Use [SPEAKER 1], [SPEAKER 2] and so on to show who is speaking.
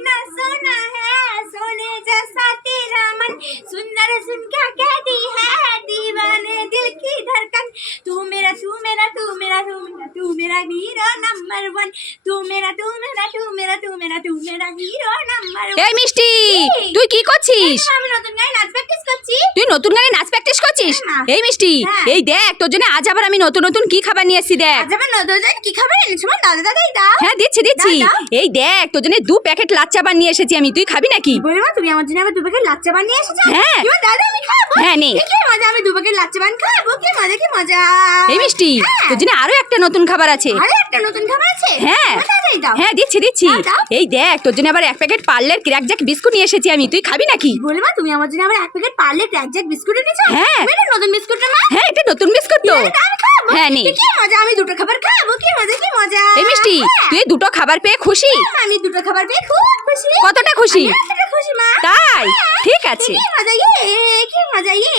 [SPEAKER 1] कितना सोना है सोने जैसा तेरा मन सुंदर सुन क्या कहती है दीवाने दिल की धड़कन तू मेरा तू मेरा तू मेरा तू मेरा तू मेरा हीरो नंबर वन तू मेरा तू मेरा तू मेरा तू मेरा तू मेरा हीरो नंबर
[SPEAKER 2] এই মিষ্টি তুই কি করছিস
[SPEAKER 1] আমি নতুন গায়ে
[SPEAKER 2] নতুন গানে নাচ প্র্যাকটিস করছিস?
[SPEAKER 1] হ্যাঁ।
[SPEAKER 2] এই মিষ্টি
[SPEAKER 1] হ্যাঁ।
[SPEAKER 2] এই দেখ তোর জন্য আজ আবার আমি নতুন নতুন কি খাবার নিয়ে এসেছি দেখ।
[SPEAKER 1] আজ আবার নতুন নতুন কি খাবার এনেছো মা? দাদা দাদাই দাও।
[SPEAKER 2] হ্যাঁ দিচ্ছি দিচ্ছি। এই দেখ তোর জন্য দু প্যাকেট লাচ্চা বান নিয়ে এসেছি আমি। তুই খাবি নাকি?
[SPEAKER 1] বলে মা? তুমি আমার জন্য আবার দু প্যাকেট লাচ্চা বানিয়ে এসেছ?
[SPEAKER 2] হ্যাঁ।
[SPEAKER 1] দাদা আমি
[SPEAKER 2] হ্যাঁ, নে।
[SPEAKER 1] কি মজা আমি দু প্যাকেট লাচ্চা বান খাব কি মজা কি মজা।
[SPEAKER 2] এই মিষ্টি
[SPEAKER 1] হ্যাঁ।
[SPEAKER 2] তোর জন্য আরও একটা নতুন খাবার আছে।
[SPEAKER 1] আরে একটা নতুন খাবার আছে?
[SPEAKER 2] হ্যাঁ। হ্যাঁ দিচ্ছি দিচ্ছি। এই দেখ তোর জন্য আবার এক প্যাকেট পার্লের ক্র্যাক জ্যাক বিস্কুট নিয়ে এসেছি আমি। তুই খাবি নাকি?
[SPEAKER 1] বলে মা তুমি আমার জন্য আবার এক packet Parle Krackjack biscuit এনেছো?
[SPEAKER 2] হ্যাঁ।
[SPEAKER 1] এটা নতুন বিস্কুট না
[SPEAKER 2] হ্যাঁ এটা নতুন বিস্কুট তো। হ্যাঁ, নে।
[SPEAKER 1] কি মজা আমি দুটো খাবার খাব কি মজা কি মজা।
[SPEAKER 2] এই মিষ্টি
[SPEAKER 1] হ্যাঁ।
[SPEAKER 2] তুই দুটো খাবার পেয়ে খুশি?
[SPEAKER 1] আমি দুটো খাবার পেয়ে খুব খুশি।
[SPEAKER 2] কতটা খুশি? তাই ঠিক আছে।
[SPEAKER 1] কি মজা ইয়ে কি মজা ইয়ে